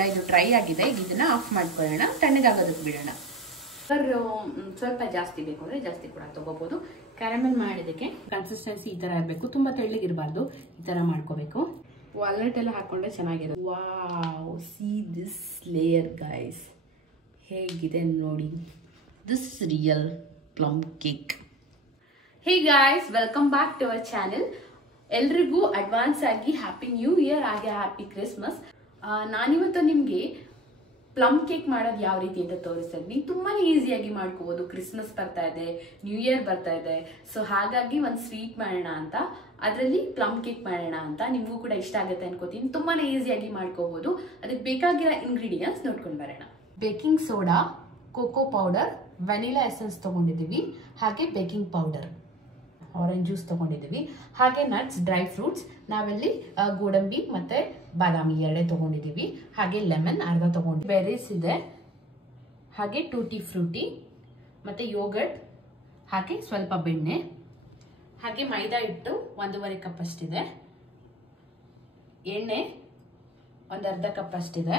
ಇದು ಡ್ರೈ ಆಗಿದೆ. ಈಗ ಇದನ್ನ ಆಫ್ ಮಾಡ್ಕೊಳ್ಳೋಣ, ತಣ್ಣಗಾಗೋದಕ್ಕೆ ಬಿಡೋಣ. ಸ್ವಲ್ಪ ಜಾಸ್ತಿ ಬೇಕು ಅಂದ್ರೆ ಜಾಸ್ತಿ ಕೂಡ ತಗೋಬಹುದು. ಕ್ಯಾರಮೆಲ್ ಮಾಡೋದಕ್ಕೆ ಕನ್ಸಿಸ್ಟೆನ್ಸಿ ಈ ತರ ಇರಬೇಕು, ತುಂಬಾ ತೆಳ್ಳಗಿರಬಾರ್ದು. ಈ ತರ ಮಾಡ್ಕೋಬೇಕು. ವಾಲ್ನಟ್ ಎಲ್ಲ ಹಾಕೊಂಡ್ರೆ ಚೆನ್ನಾಗಿರುತ್ತೆ. Wow, see this layer guys, ಹೇಗಿದೆ ನೋಡಿ. This is real plum cake. Hey guys, welcome back to our channel. ಎಲ್ರಿಗೂ ಅಡ್ವಾನ್ಸ್ ಆಗಿ ಹ್ಯಾಪಿ ನ್ಯೂ ಇಯರ್, ಹಾಗೆ ಹ್ಯಾಪಿ ಕ್ರಿಸ್ಮಸ್. ನಾನಿವತ್ತು ನಿಮಗೆ ಪ್ಲಮ್ ಕೇಕ್ ಮಾಡೋದು ಯಾವ ರೀತಿ ಅಂತ ತೋರಿಸ್ತಾ ಇದ್ದೀನಿ. ತುಂಬಾನೇ ಈಸಿಯಾಗಿ ಮಾಡ್ಕೋಬಹುದು. ಕ್ರಿಸ್ಮಸ್ ಬರ್ತಾ ಇದೆ, ನ್ಯೂ ಇಯರ್ ಬರ್ತಾ ಇದೆ, ಸೊ ಹಾಗಾಗಿ ಒಂದು ಸ್ವೀಟ್ ಮಾಡೋಣ ಅಂತ, ಅದರಲ್ಲಿ ಪ್ಲಮ್ ಕೇಕ್ ಮಾಡೋಣ ಅಂತ. ನಿಮಗೂ ಕೂಡ ಇಷ್ಟ ಆಗುತ್ತೆ ಅನ್ಕೋತೀನಿ. ತುಂಬಾನೇ ಈಸಿಯಾಗಿ ಮಾಡ್ಕೋಬಹುದು. ಅದಕ್ಕೆ ಬೇಕಾಗಿರೋ ಇಂಗ್ರೀಡಿಯೆಂಟ್ಸ್ ನೋಡ್ಕೊಂಡು ಬರೋಣ. Baking soda, cocoa powder, vanilla essence ತಗೊಂಡಿದ್ದೀವಿ, ಹಾಗೆ ಬೇಕಿಂಗ್ ಪೌಡರ್, ಆರೆಂಜ್ ಜ್ಯೂಸ್ ತಗೊಂಡಿದ್ದೀವಿ, ಹಾಗೆ ನಟ್ಸ್, ಡ್ರೈ ಫ್ರೂಟ್ಸ್. ನಾವೆಲ್ಲಿ ಗೋಡಂಬಿ ಮತ್ತೆ ಬಾದಾಮಿ ಎರಡೇ ತಗೊಂಡಿದ್ದೀವಿ, ಹಾಗೆ ಲೆಮನ್ ಅರ್ಧ ತಗೊಂಡು, ಬೆರೀಸ್ ಇದೆ, ಹಾಗೆ ಟೂಟಿ ಫ್ರೂಟಿ ಮತ್ತೆ ಯೋಗರ್ಟ್, ಹಾಗೆ ಸ್ವಲ್ಪ ಬೆಣ್ಣೆ, ಹಾಗೆ ಮೈದಾ ಹಿಟ್ಟು 1.5 ಕಪ್ ಅಷ್ಟಿದೆ, ಎಣ್ಣೆ ಒಂದು ಅರ್ಧ ಕಪ್ ಅಷ್ಟಿದೆ,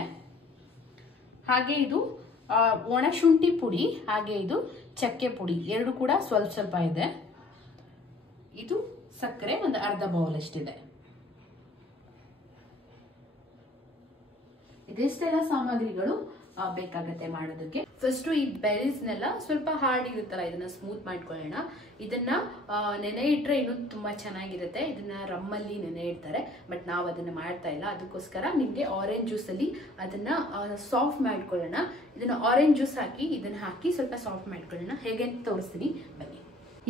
ಹಾಗೆ ಇದು ಒಣ ಶುಂಠಿ ಪುಡಿ, ಹಾಗೆ ಇದು ಚಕ್ಕೆ ಪುಡಿ, ಎರಡು ಕೂಡ ಸ್ವಲ್ಪ ಸ್ವಲ್ಪ ಇದೆ. ಇದು ಸಕ್ಕರೆ ಒಂದು ಅರ್ಧ ಬೌಲ್ ಅಷ್ಟಿದೆ. ಇದಿಷ್ಟೆಲ್ಲ ಸಾಮಗ್ರಿಗಳು ಬೇಕಾಗತ್ತೆ ಮಾಡೋದಕ್ಕೆ. ಫಸ್ಟ್ ಈ ಬೆರೀಸ್ನೆಲ್ಲ ಸ್ವಲ್ಪ ಹಾರ್ಡ್ ಇರುತ್ತಲ್ಲ, ಇದನ್ನ ಸ್ಮೂತ್ ಮಾಡ್ಕೊಳ್ಳೋಣ. ಇದನ್ನ ನೆನೆ ಇಟ್ರೆ ಇನ್ನೂ ತುಂಬಾ ಚೆನ್ನಾಗಿರುತ್ತೆ. ಇದನ್ನ ರಮ್ಮಲ್ಲಿ ನೆನೆ ಇಡ್ತಾರೆ, ಬಟ್ ನಾವು ಅದನ್ನ ಮಾಡ್ತಾ ಇಲ್ಲ. ಅದಕ್ಕೋಸ್ಕರ ನಿಮ್ಗೆ ಆರೆಂಜ್ ಜ್ಯೂಸ್ ಅಲ್ಲಿ ಅದನ್ನ ಸಾಫ್ಟ್ ಮಾಡ್ಕೊಳ್ಳೋಣ. ಇದನ್ನ ಆರೆಂಜ್ ಜ್ಯೂಸ್ ಹಾಕಿ ಇದನ್ನ ಹಾಕಿ ಸ್ವಲ್ಪ ಸಾಫ್ಟ್ ಮಾಡ್ಕೊಳ್ಳೋಣ. ಹೇಗೆ ಅಂತ ತೋರಿಸ್ತೀನಿ ಬನ್ನಿ.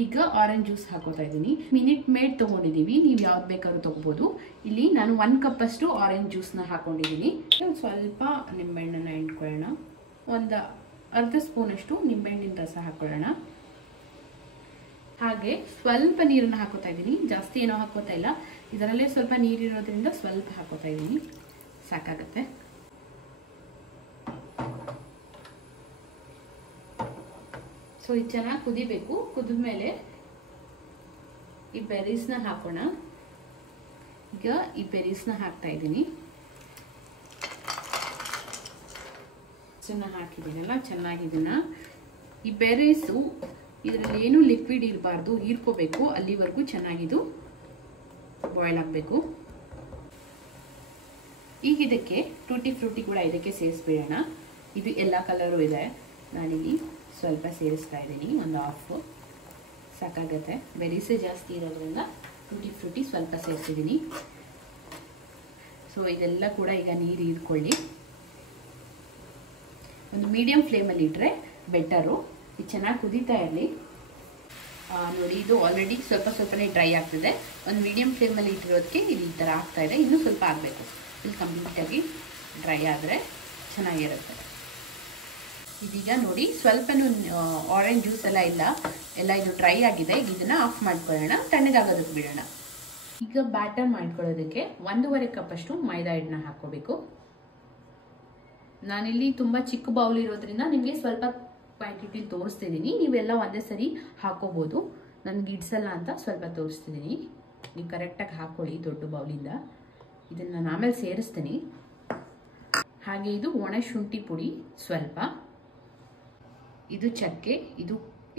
ಈಗ ಆರೆಂಜ್ ಜ್ಯೂಸ್ ಹಾಕೋತಾ ಇದ್ದೀನಿ. ಮಿನಿಟ್ ಮೇಡ್ ತಗೊಂಡಿದ್ದೀವಿ, ನೀವು ಯಾವ್ದು ಬೇಕಾದ್ರೂ ತಗೋಬಹುದು. ಇಲ್ಲಿ ನಾನು 1 ಕಪ್ ಅಷ್ಟು ಆರೆಂಜ್ ಜ್ಯೂಸ್ನ ಹಾಕೊಂಡಿದ್ದೀನಿ. ಸ್ವಲ್ಪ ನಿಂಬೆಹಣ್ಣನ್ನ ಇಟ್ಕೊಳ್ಳೋಣ. ಒಂದು ಅರ್ಧ ಸ್ಪೂನ್ ಅಷ್ಟು ನಿಂಬೆಹಣ್ಣಿನ ರಸ ಹಾಕೊಳ್ಳೋಣ. ಹಾಗೆ ಸ್ವಲ್ಪ ನೀರನ್ನು ಹಾಕೋತಾ ಇದ್ದೀನಿ, ಜಾಸ್ತಿ ಏನೋ ಹಾಕೋತಾ ಇಲ್ಲ. ಇದರಲ್ಲೇ ಸ್ವಲ್ಪ ನೀರಿರೋದ್ರಿಂದ ಸ್ವಲ್ಪ ಹಾಕೋತಾ ಇದ್ದೀನಿ, ಸಾಕಾಗತ್ತೆ. ಸೊ ಇದು ಚೆನ್ನಾಗಿ ಕುದಿಬೇಕು. ಕುದಿದ್ಮೇಲೆ ಈ ಬೆರೀಸ್ನ ಹಾಕೋಣ. ಈಗ ಈ ಬೆರೀಸ್ನ ಹಾಕ್ತಾ ಇದ್ದೀನಿ. ಚೆನ್ನಾಗಿ ಹಾಕಿದ್ದೀನಲ್ಲ, ಚೆನ್ನಾಗಿದ್ದೀನ. ಈ ಬೆರೀಸು ಇದರಲ್ಲಿ ಏನು ಲಿಕ್ವಿಡ್ ಇರಬಾರ್ದು, ಹೀರ್ಕೋಬೇಕು. ಅಲ್ಲಿವರೆಗೂ ಚೆನ್ನಾಗಿದು ಬಾಯ್ಲ್ ಆಗಬೇಕು. ಈಗ ಇದಕ್ಕೆ ಟೂಟಿ ಫ್ರೂಟಿ ಕೂಡ ಇದಕ್ಕೆ ಸೇರಿಸ್ಬಿಡೋಣ. ಇದು ಎಲ್ಲ ಕಲರು ಇದೆ. ನಾನಿಲ್ಲಿ ಸ್ವಲ್ಪ ಸೇರಿಸ್ತಾ ಇದ್ದೀನಿ, ಒಂದು ಹಾಫ್ ಸಾಕಾಗತ್ತೆ. ಬೆರೀಸೇ ಜಾಸ್ತಿ ಇರೋದ್ರಿಂದ ಟೂಟಿ ಫ್ರೂಟಿ ಸ್ವಲ್ಪ ಸೇರಿಸಿದ್ದೀನಿ. ಸೊ ಇದೆಲ್ಲ ಕೂಡ ಈಗ ನೀರು ಹೀರ್ಕೊಳ್ಳಿ. ಒಂದು ಮೀಡಿಯಂ ಫ್ಲೇಮಲ್ಲಿ ಇಟ್ಟರೆ ಬೆಟರು. ಇದು ಚೆನ್ನಾಗಿ ಕುದೀತಾ ಇರಲಿ. ನೋಡಿ, ಇದು ಆಲ್ರೆಡಿ ಸ್ವಲ್ಪ ಸ್ವಲ್ಪನೇ ಡ್ರೈ ಆಗ್ತಿದೆ. ಒಂದು ಮೀಡಿಯಂ ಫ್ಲೇಮಲ್ಲಿ ಇಟ್ಟಿರೋದಕ್ಕೆ ಇದು ಈ ಥರ ಆಗ್ತಾ ಇದೆ. ಇನ್ನೂ ಸ್ವಲ್ಪ ಆಗಬೇಕು. ಇದು ಕಂಪ್ಲೀಟಾಗಿ ಡ್ರೈ ಆದರೆ ಚೆನ್ನಾಗಿರುತ್ತೆ. ಇದೀಗ ನೋಡಿ, ಸ್ವಲ್ಪನೂ ಆರೆಂಜ್ ಜ್ಯೂಸ್ ಎಲ್ಲ ಇದು ಡ್ರೈ ಆಗಿದೆ. ಈಗ ಇದನ್ನ ಆಫ್ ಮಾಡ್ಕೊಳ್ಳೋಣ, ತಣ್ಣಗಾಗೋದಕ್ಕೆ ಬಿಡೋಣ. ಈಗ ಬ್ಯಾಟರ್ ಮಾಡ್ಕೊಳ್ಳೋದಕ್ಕೆ 1.5 ಕಪ್ ಅಷ್ಟು ಮೈದಾ ಹಿಟ್ಟನ್ನ ಹಾಕೋಬೇಕು. ನಾನಿಲ್ಲಿ ತುಂಬಾ ಚಿಕ್ಕ ಬೌಲ್ ಇರೋದ್ರಿಂದ ನಿಮಗೆ ಸ್ವಲ್ಪ ಕ್ವಾಂಟಿಟಿಲಿ ತೋರಿಸ್ತಿದ್ದೀನಿ. ನೀವೆಲ್ಲ ಒಂದೇ ಸರಿ ಹಾಕೋಬಹುದು. ನನ್ಗೆ ಇಡ್ಸಲ್ಲ ಅಂತ ಸ್ವಲ್ಪ ತೋರಿಸ್ತಿದ್ದೀನಿ. ನೀವು ಕರೆಕ್ಟಾಗಿ ಹಾಕೊಳ್ಳಿ ದೊಡ್ಡ ಬೌಲಿಂದ. ಇದನ್ನ ನಾನು ಆಮೇಲೆ ಸೇರಿಸ್ತೀನಿ. ಹಾಗೆ ಇದು ಒಣ ಶುಂಠಿ ಪುಡಿ ಸ್ವಲ್ಪ, ಇದು ಚಕ್ಕೆ,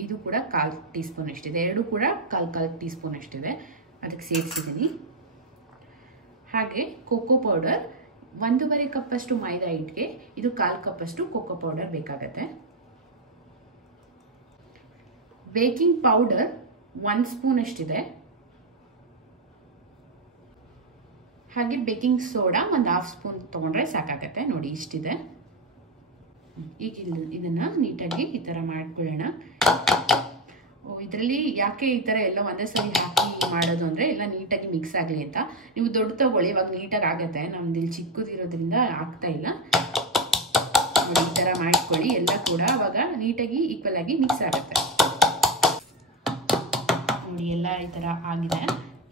ಇದು ಕೂಡ 1/4 ಟೀ ಸ್ಪೂನ್ ಅಷ್ಟಿದೆ. ಎರಡು ಕೂಡ 1/4 ಟೀ ಸ್ಪೂನ್ ಅಷ್ಟಿದೆ, ಅದಕ್ಕೆ ಸೇರಿಸಿದ್ದೀನಿ. ಹಾಗೆ ಕೋಕೋ ಪೌಡರ್ 1.5 ಕಪ್ ಅಷ್ಟು ಮೈದಾ ಹಿಟ್ಟಿಗೆ ಇದು 1/4 ಕಪ್ ಅಷ್ಟು ಕೋಕೋ ಪೌಡರ್ ಬೇಕಾಗತ್ತೆ. ಬೇಕಿಂಗ್ ಪೌಡರ್ 1 ಸ್ಪೂನ್ ಅಷ್ಟಿದೆ. ಹಾಗೆ ಬೇಕಿಂಗ್ ಸೋಡಾ ಒಂದು 1/2 ಸ್ಪೂನ್ ತಗೊಂಡ್ರೆ ಸಾಕಾಗತ್ತೆ. ನೋಡಿ, ಇಷ್ಟಿದೆ. ಈಗ ಇದನ್ನ ನೀಟಾಗಿ ಈ ತರ ಮಾಡ್ಕೊಳ್ಳೋಣ. ಇದರಲ್ಲಿ ಯಾಕೆ ಈ ತರ ಎಲ್ಲ ಒಂದೇ ಸರಿ ಹಾಕಿ ಮಾಡೋದು ಅಂದ್ರೆ ಎಲ್ಲ ನೀಟಾಗಿ ಮಿಕ್ಸ್ ಆಗಲಿ ಅಂತ. ನೀವು ದೊಡ್ಡ ತಗೊಳ್ಳಿ, ಇವಾಗ ನೀಟಾಗಿ ಆಗತ್ತೆ. ನಮ್ದು ಇಲ್ಲಿ ಚಿಕ್ಕದಿರೋದ್ರಿಂದ ಆಗ್ತಾ ಇಲ್ಲ. ನೋಡಿ, ಈ ತರ ಮಾಡ್ಕೊಳ್ಳಿ. ಎಲ್ಲ ಕೂಡ ಅವಾಗ ನೀಟಾಗಿ ಈಕ್ವಲ್ ಆಗಿ ಮಿಕ್ಸ್ ಆಗುತ್ತೆ. ನೋಡಿ, ಎಲ್ಲ ಈ ತರ ಆಗಿದೆ.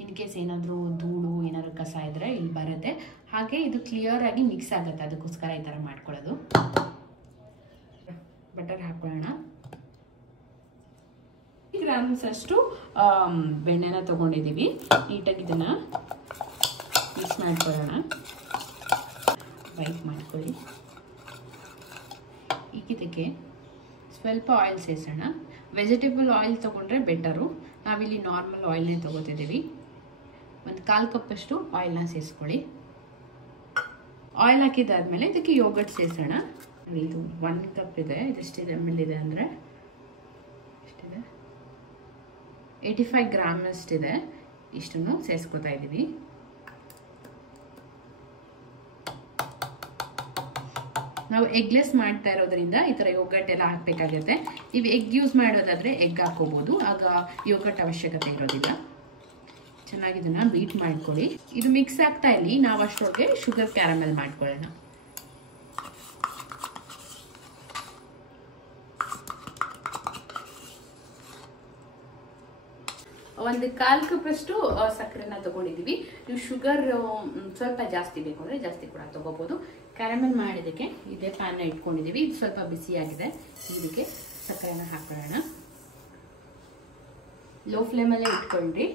ಇನ್ ಕೇಸ್ ಏನಾದರೂ ಧೂಳು ಏನಾದ್ರು ಕಸ ಇದ್ರೆ ಇಲ್ಲಿ ಬರುತ್ತೆ. ಹಾಗೆ ಇದು ಕ್ಲಿಯರ್ ಆಗಿ ಮಿಕ್ಸ್ ಆಗುತ್ತೆ, ಅದಕ್ಕೋಸ್ಕರ ಈ ತರ ಮಾಡ್ಕೊಳ್ಳೋದು. ಬಟರ್ ಹಾಕೊಳ್ಳೋಣ. ಗ್ರಾಮ್ಸ್ ಅಷ್ಟು ಬೆಣ್ಣೆನ ತಗೊಂಡಿದ್ದೀವಿ. ನೀಟಾಗಿ ಇದನ್ನ ಮಿಕ್ಸ್ ಮಾಡ್ಕೊಳ್ಳೋಣ. ವೈಟ್ ಮಾಡ್ಕೊಳ್ಳಿ. ಈಗ ಇದಕ್ಕೆ ಸ್ವಲ್ಪ ಆಯಿಲ್ ಸೇರಿಸೋಣ. ವೆಜಿಟೇಬಲ್ ಆಯಿಲ್ ತೊಗೊಂಡ್ರೆ ಬೆಟರು. ನಾವಿಲ್ಲಿ ನಾರ್ಮಲ್ ಆಯಿಲ್ನೇ ತೊಗೋತಿದ್ದೀವಿ. ಒಂದು 1/4 ಕಪ್ಪಷ್ಟು ಆಯಿಲ್ನ ಸೇರಿಸ್ಕೊಳ್ಳಿ. ಆಯಿಲ್ ಹಾಕಿದ್ದಾದ್ಮೇಲೆ ಇದಕ್ಕೆ ಯೋಗರ್ಟ್ ಸೇರಿಸೋಣ. ಇದು 1 ಕಪ್ ಇದೆ. ಇದೆಷ್ಟಿದೆ ಇದೆ ಅಂದರೆ ಎಷ್ಟಿದೆ, 85 ಗ್ರಾಮ್ ಅಷ್ಟಿದೆ. ಇಷ್ಟನ್ನು ಸೇರಿಸ್ಕೊತಾ ಇದ್ದೀವಿ. ನಾವು ಎಗ್ಲೆಸ್ ಮಾಡ್ತಾ ಇರೋದ್ರಿಂದ ಈ ಥರ ಯೋಗರ್ಟ್ ಎಲ್ಲ ಹಾಕಬೇಕಾಗುತ್ತೆ. ನೀವು ಎಗ್ ಯೂಸ್ ಮಾಡೋದಾದರೆ ಎಗ್ ಹಾಕೋಬೋದು, ಆಗ ಯೋಗರ್ಟ್ ಅವಶ್ಯಕತೆ ಇರೋದಿಲ್ಲ. ಚೆನ್ನಾಗಿ ಇದನ್ನು ಬೀಟ್ ಮಾಡ್ಕೊಳ್ಳಿ. ಇದು ಮಿಕ್ಸ್ ಆಗ್ತಾ ಇಲ್ಲಿ, ನಾವು ಅಷ್ಟೊಳಗೆ ಶುಗರ್ ಕ್ಯಾರಮೆಲ್ ಮಾಡ್ಕೊಳ್ಳೋಣ. ಒಂದು 1/4 ಕಪ್ಪಷ್ಟು ಸಕ್ಕರೆನ ತಗೊಂಡಿದ್ದೀವಿ. ನೀವು ಶುಗರ್ ಸ್ವಲ್ಪ ಜಾಸ್ತಿ ಬೇಕು ಅಂದರೆ ಜಾಸ್ತಿ ಕೂಡ ತಗೋಬೋದು. ಕ್ಯಾರಮೆಲ್ ಮಾಡಿದ್ದಕ್ಕೆ ಇದೇ ಪ್ಯಾನ್ನ ಇಟ್ಕೊಂಡಿದ್ದೀವಿ. ಇದು ಸ್ವಲ್ಪ ಬಿಸಿಯಾಗಿದೆ. ಇದಕ್ಕೆ ಸಕ್ಕರೆನ ಹಾಕೊಳ್ಳೋಣ. ಲೋ ಫ್ಲೇಮಲ್ಲೇ ಇಟ್ಕೊಂಡ್ರಿ.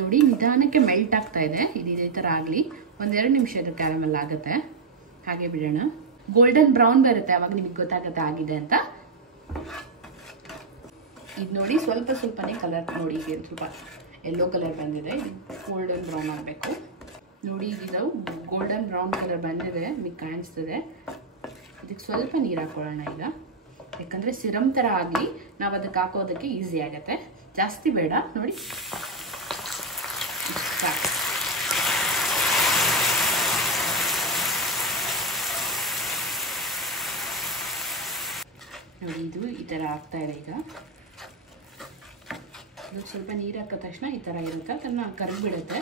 ನೋಡಿ ನಿಧಾನಕ್ಕೆ ಮೆಲ್ಟ್ ಆಗ್ತಾ ಇದೆ. ಇದು ಇದೇ ಥರ ಆಗಲಿ. 1-2 ನಿಮಿಷ ಇದು ಕ್ಯಾರಮೆಲ್ ಆಗುತ್ತೆ. ಹಾಗೆ ಬಿಡೋಣ. ಗೋಲ್ಡನ್ ಬ್ರೌನ್ ಬರುತ್ತೆ, ಅವಾಗ ನಿಮಗೆ ಗೊತ್ತಾಗುತ್ತೆ ಆಗಿದೆ ಅಂತ. ಇದು ನೋಡಿ ಸ್ವಲ್ಪನೇ ಕಲರ್ ನೋಡಿ, ಈಗ ಸ್ವಲ್ಪ ಯೆಲ್ಲೋ ಕಲರ್ ಬಂದಿದೆ. ಗೋಲ್ಡನ್ ಬ್ರೌನ್ ಆಗಬೇಕು. ನೋಡಿ ಇದು ಗೋಲ್ಡನ್ ಬ್ರೌನ್ ಕಲರ್ ಬಂದಿದೆ, ನಿಮಗೆ ಕಾಣಿಸ್ತದೆ. ಇದಕ್ಕೆ ಸ್ವಲ್ಪ ನೀರು ಹಾಕೊಳ್ಳೋಣ ಈಗ, ಯಾಕಂದರೆ ಸಿರಮ್ ಥರ ಆಗಲಿ. ನಾವು ಅದಕ್ಕೆ ಹಾಕೋದಕ್ಕೆ ಈಸಿ ಆಗುತ್ತೆ. ಜಾಸ್ತಿ ಬೇಡ. ನೋಡಿ ನೋಡಿ ಇದು ಈ ಥರ ಆಗ್ತಾ ಇದೆ. ಈಗ ಸ್ವಲ್ಪ ನೀರು ಹಾಕಿದ ತಕ್ಷಣ ಈ ಥರ ಇರುತ್ತೆ, ಅದನ್ನು ಕರಗಿಬಿಡುತ್ತೆ.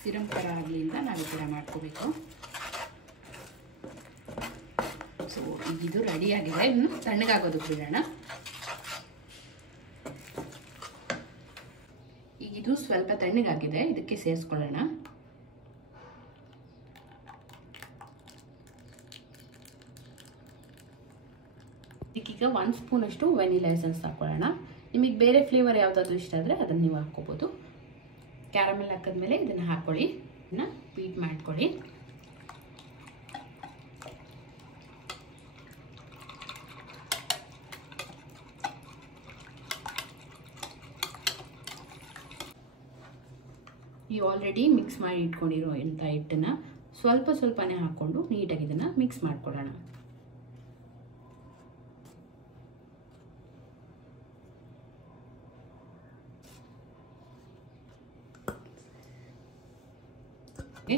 ಸಿರಮ್ ಥರ ಆಗಲಿ ಅಂತ ನಾವು ಈ ಥರ ಮಾಡ್ಕೋಬೇಕು. ಸೊ ಈಗ ಇದು ರೆಡಿ ಆಗಿದೆ. ಇನ್ನು ತಣ್ಣಗಾಗೋದಕ್ಕೆ ಬಿಡೋಣ. ಈಗ ಇದು ಸ್ವಲ್ಪ ತಣ್ಣಗಾಗಿದೆ, ಇದಕ್ಕೆ ಸೇರಿಸ್ಕೊಳ್ಳೋಣ. ಇದಕ್ಕೀಗ 1 ಸ್ಪೂನಷ್ಟು ವೆನಿಲಾ ಎಸೆನ್ಸ್ ಹಾಕೊಳ್ಳೋಣ. ನಿಮಗೆ ಬೇರೆ ಫ್ಲೇವರ್ ಯಾವುದಾದ್ರೂ ಇಷ್ಟ ಆದರೆ ಅದನ್ನು ನೀವು ಹಾಕ್ಕೋಬೋದು. ಕ್ಯಾರಮೆಲ್ ಹಾಕಿದ್ಮೇಲೆ ಇದನ್ನು ಹಾಕ್ಕೊಳ್ಳಿ. ಇದನ್ನು ಬೀಟ್ ಮಾಡ್ಕೊಳ್ಳಿ. ಈ ಆಲ್ರೆಡಿ ಮಿಕ್ಸ್ ಮಾಡಿ ಇಟ್ಕೊಂಡಿರೋ ಇಂಥ ಹಿಟ್ಟನ್ನು ಸ್ವಲ್ಪನೇ ಹಾಕ್ಕೊಂಡು ನೀಟಾಗಿ ಇದನ್ನು ಮಿಕ್ಸ್ ಮಾಡ್ಕೊಳ್ಳೋಣ.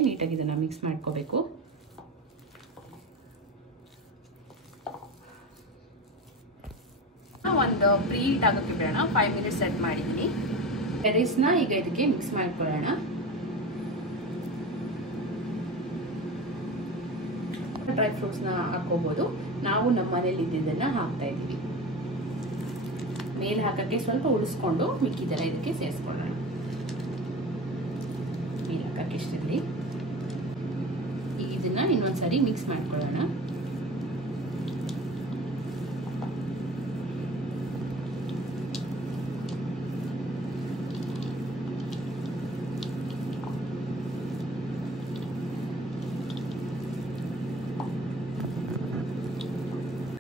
ನೀಟಾಗಿ ಇದನ್ನು ಮಿಕ್ಸ್ ಮಾಡ್ಕೋಬೇಕು. ಒಂದು ಪ್ರೀ ಹೀಟ್ ಆಗೋಕ್ಕೆ ಬಿಡೋಣ. 5 ಮಿನಿಟ್ಸ್ ಸೆಟ್ ಮಾಡಿದ್ದೀನಿ. ರೈಸ್ನ ಈಗ ಇದಕ್ಕೆ ಮಿಕ್ಸ್ ಮಾಡ್ಕೊಳ್ಳೋಣ. ಡ್ರೈ ಫ್ರೂಟ್ಸ್ನ ಹಾಕೋಬಹುದು. ನಾವು ನಮ್ಮ ಮನೇಲಿ ಇದ್ದಿದ್ದನ್ನು ಹಾಕ್ತಾ ಇದ್ದೀವಿ. ಮೇಲೆ ಹಾಕೋಕ್ಕೆ ಸ್ವಲ್ಪ ಉಳಿಸ್ಕೊಂಡು ಮಿಕ್ಕಿದೆಲ್ಲ ಇದಕ್ಕೆ ಸೇರಿಸ್ಕೊಳ್ಳೋಣ. ಮೇಲೆ ಹಾಕಕ್ಕೆ ಇಷ್ಟಿರಲಿ. ಈಗ ಇದನ್ನ ಇನ್ನೊಂದ್ಸರಿ ಮಿಕ್ಸ್ ಮಾಡ್ಕೊಳ್ಳೋಣ.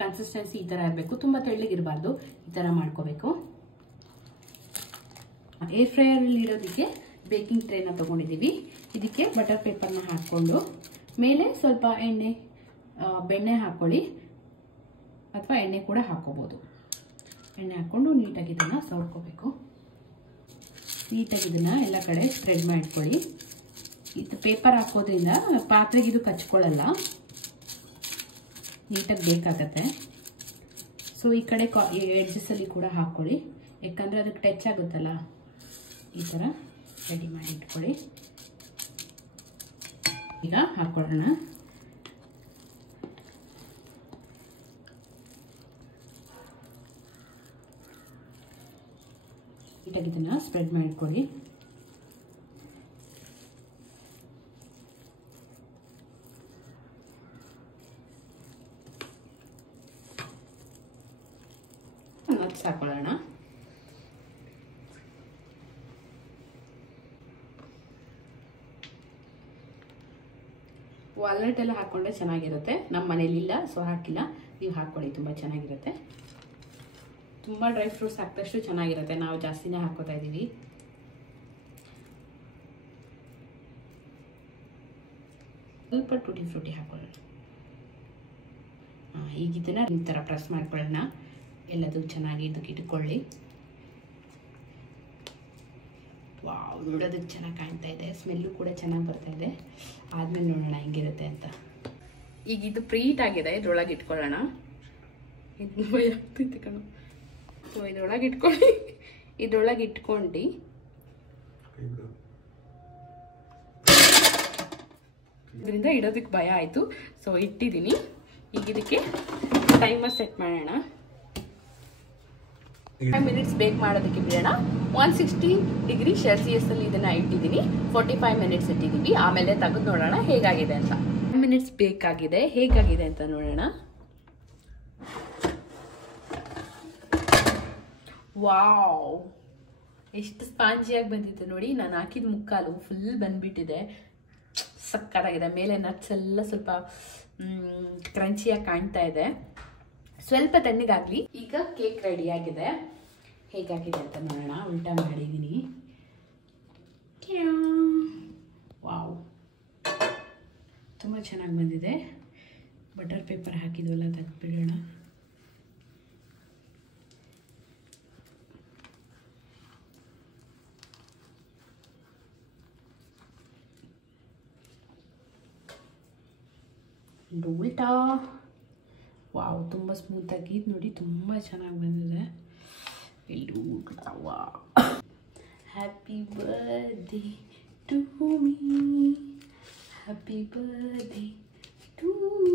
ಕನ್ಸಿಸ್ಟೆನ್ಸಿ ಈ ಥರ ಇರಬೇಕು, ತುಂಬ ತೆಳ್ಳಗಿರಬಾರ್ದು. ಈ ಥರ ಮಾಡ್ಕೋಬೇಕು. ಏರ್ ಫ್ರೈಯರಲ್ಲಿ ಇರೋದಕ್ಕೆ ಬೇಕಿಂಗ್ ಟ್ರೇನ ತೊಗೊಂಡಿದ್ದೀವಿ. ಇದಕ್ಕೆ ಬಟರ್ ಪೇಪರ್ನ ಹಾಕ್ಕೊಂಡು ಮೇಲೆ ಸ್ವಲ್ಪ ಬೆಣ್ಣೆ ಹಾಕ್ಕೊಳ್ಳಿ, ಅಥವಾ ಎಣ್ಣೆ ಕೂಡ ಹಾಕ್ಕೋಬೋದು. ಎಣ್ಣೆ ಹಾಕ್ಕೊಂಡು ನೀಟಾಗಿ ಇದನ್ನು ಸವರ್ಕೋಬೇಕು. ನೀಟಾಗಿ ಇದನ್ನು ಎಲ್ಲ ಕಡೆ ಸ್ಪ್ರೆಡ್ ಮಾಡ್ಕೊಳ್ಳಿ. ಇದು ಪೇಪರ್ ಹಾಕೋದ್ರಿಂದ ಪಾತ್ರೆಗೆ ಇದು ಕಚ್ಕೊಳ್ಳಲ್ಲ, ನೀಟಾಗಿ ಬೇಕಾಗತ್ತೆ. ಸೊ ಈ ಕಡೆ ಎಡ್ಜಸ್ಸಲ್ಲಿ ಕೂಡ ಹಾಕ್ಕೊಳ್ಳಿ, ಯಾಕಂದರೆ ಅದಕ್ಕೆ ಟಚ್ ಆಗುತ್ತಲ್ಲ. ಈ ಥರ ರೆಡಿ ಮಾಡಿ ಇಟ್ಕೊಳ್ಳಿ. ಈಗ ಹಾಕ್ಕೊಳ್ಳೋಣ. ನೀಟಾಗಿ ಇದನ್ನು ಸ್ಪ್ರೆಡ್ ಮಾಡಿಕೊಳ್ಳಿ. ನಟ್ಸ್ ಹಾಕೊಳ್ಳೋಣ. ವಾಲ್ನಟ್ ಎಲ್ಲ ಹಾಕ್ಕೊಂಡ್ರೆ ಚೆನ್ನಾಗಿರುತ್ತೆ. ನಮ್ಮ ಮನೇಲಿ ಇಲ್ಲ, ಸೊ ಹಾಕಿಲ್ಲ. ನೀವು ಹಾಕ್ಕೊಳ್ಳಿ, ತುಂಬ ಚೆನ್ನಾಗಿರುತ್ತೆ. ತುಂಬ ಡ್ರೈ ಫ್ರೂಟ್ಸ್ ಹಾಕಿದಷ್ಟು ಚೆನ್ನಾಗಿರುತ್ತೆ. ನಾವು ಜಾಸ್ತಿನೇ ಹಾಕ್ಕೋತಾ ಇದ್ದೀವಿ. ಸ್ವಲ್ಪ ಟೂಟಿ ಫ್ರೂಟಿ ಹಾಕೊಳ್ಳೋಣ. ಈಗ ಇದನ್ನು ಈ ಥರ ಪ್ರೆಸ್ ಮಾಡ್ಕೊಳ್ಳೋಣ. ಎಲ್ಲದೂ ಚೆನ್ನಾಗಿ ಇದಕ್ಕೆ ಇಟ್ಕೊಳ್ಳಿ. ವಾವ್, ನೋಡೋದಕ್ಕೆ ಚೆನ್ನಾಗಿ ಕಾಣ್ತಾ ಇದೆ. ಸ್ಮೆಲ್ಲು ಕೂಡ ಚೆನ್ನಾಗಿ ಬರ್ತಾ ಇದೆ. ಆದಮೇಲೆ ನೋಡೋಣ ಹೆಂಗಿರುತ್ತೆ ಅಂತ. ಈಗ ಇದು ಪ್ರೀಟ್ ಆಗಿದೆ, ಇದ್ರೊಳಗೆ ಇಟ್ಕೊಳ್ಳೋಣ. ಇದು ಭಯ ಆಗ್ತೈತೆ ಕಣೋ. ಸೊ ಇದ್ರೊಳಗೆ ಇಟ್ಕೊಂಡು ಇದರಿಂದ ಇಡೋದಕ್ಕೆ ಭಯ ಆಯಿತು. ಸೊ ಇಟ್ಟಿದ್ದೀನಿ. ಈಗ ಇದಕ್ಕೆ ಟೈಮರ್ ಸೆಟ್ ಮಾಡೋಣ. 5 ಮಿನಿಟ್ಸ್ ಬೇಕ್ ಮಾಡೋದಕ್ಕೆ ಬಿಡೋಣ. 160 ಡಿಗ್ರಿ ಸೆಲ್ಸಿಯಸ್ ಅಲ್ಲಿ ಇದನ್ನ ಇಟ್ಟಿದ್ದೀನಿ. 45 ಮಿನಿಟ್ಸ್ ಇಟ್ಟಿದ್ದೀವಿ. ಆಮೇಲೆ ತೆಗೆದು ನೋಡೋಣ ಹೇಗಾಗಿದೆ ಅಂತ. 5 ಮಿನಿಟ್ಸ್ ಬೇಕಾಗಿದೆ, ಹೇಗಾಗಿದೆ ಅಂತ ನೋಡೋಣ. ವಾವ್, ಎಷ್ಟು ಸ್ಪಾಂಜಿಯಾಗಿ ಬಂದಿದೆ ನೋಡಿ. ನಾನು ಹಾಕಿದ ಮುಕ್ಕಾಲು ಫುಲ್ ಬಂದ್ಬಿಟ್ಟಿದೆ. ಸಕ್ಕತ್ತಾಗಿದೆ. ಮೇಲೆ ನಟ್ಸ್ ಎಲ್ಲ ಸ್ವಲ್ಪ ಕ್ರಂಚಿಯಾಗಿ ಕಾಣ್ತಾ ಇದೆ. ಸ್ವಲ್ಪ ತಣ್ಣಗಾಗ್ಲಿ. ಈಗ ಕೇಕ್ ರೆಡಿ ಆಗಿದೆ. ಹೇಗಾಗಿದೆ ಅಂತ ನೋಡೋಣ. ಉಲ್ಟಾ ಮಾಡಿದ್ದೀನಿ. ವಾವ್, ತುಂಬ ಚೆನ್ನಾಗಿ ಬಂದಿದೆ. ಬಟರ್ ಪೇಪರ್ ಹಾಕಿದ್ವಲ್ಲ, ತೆಗೆದ್ಬಿಡೋಣ. ಉಲ್ಟಾ. ವಾವ್, ತುಂಬ ಸ್ಮೂತಾಗಿ ನೋಡಿ, ತುಂಬ ಚೆನ್ನಾಗಿ ಬಂದಿದೆ. Wow, happy birthday to me, happy birthday to me,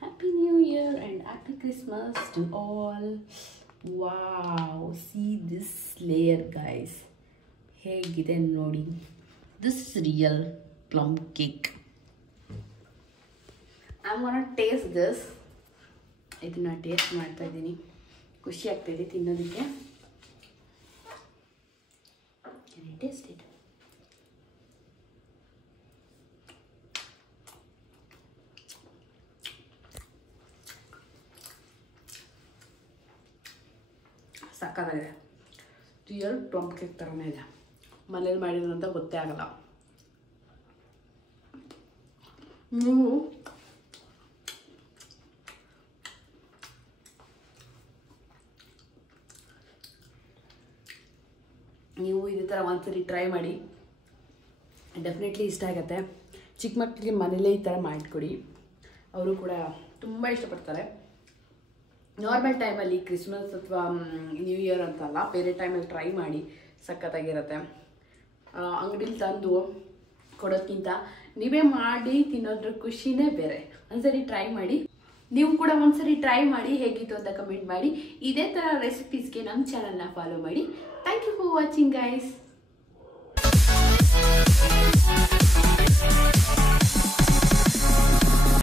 happy new year and happy Christmas to all. Wow, see this layer guys, ಹೇಗಿದೆ ನೋಡಿ. This is real plum cake. I'm gonna taste this. ಇದನ್ನ taste ಮಾಡ್ತಾ ಇದ್ದೀನಿ. ಖುಷಿ ಆಗ್ತಾಯಿದೆ ತಿನ್ನೋದಕ್ಕೆ. Can I taste it? ಸಕ್ಕತ್ತಾಗಿದೆ. Real plum cake ಥರನೇ ಇದೆ. ಮನೇಲಿ ಮಾಡಿದ್ರಂತ ಗೊತ್ತೇ ಆಗಲ್ಲ. ನೀವು ಇದೇ ಥರ ಒಂದ್ಸರಿ ಟ್ರೈ ಮಾಡಿ, ಡೆಫಿನೆಟ್ಲಿ ಇಷ್ಟ ಆಗುತ್ತೆ. ಚಿಕ್ಕ ಮಕ್ಕಳಿಗೆ ಮನೇಲೇ ಈ ಥರ ಮಾಡಿಕೊಡಿ, ಅವರು ಕೂಡ ತುಂಬ ಇಷ್ಟಪಡ್ತಾರೆ. ನಾರ್ಮಲ್ ಟೈಮಲ್ಲಿ ಕ್ರಿಸ್ಮಸ್ ಅಥವಾ ನ್ಯೂ ಇಯರ್ ಅಂತಲ್ಲ, ಬೇರೆ ಟೈಮಲ್ಲಿ ಟ್ರೈ ಮಾಡಿ, ಸಖತ್ತಾಗಿರುತ್ತೆ. ಅಂಗಡಿಲಿ ತಂದು ಕೊಡೋದ್ಕಿಂತ ನೀವೇ ಮಾಡಿ ತಿನ್ನೋದ್ರ ಖುಷಿನೇ ಬೇರೆ. ಒಂದ್ಸರಿ ಟ್ರೈ ಮಾಡಿ. ನೀವು ಕೂಡ ಒಂದ್ಸರಿ ಟ್ರೈ ಮಾಡಿ, ಹೇಗಿತ್ತು ಅಂತ ಕಮೆಂಟ್ ಮಾಡಿ. ಇದೇ ಥರ ರೆಸಿಪೀಸ್ಗೆ ನಮ್ಮ ಚಾನಲ್ನ ಫಾಲೋ ಮಾಡಿ. Thank you for watching, guys.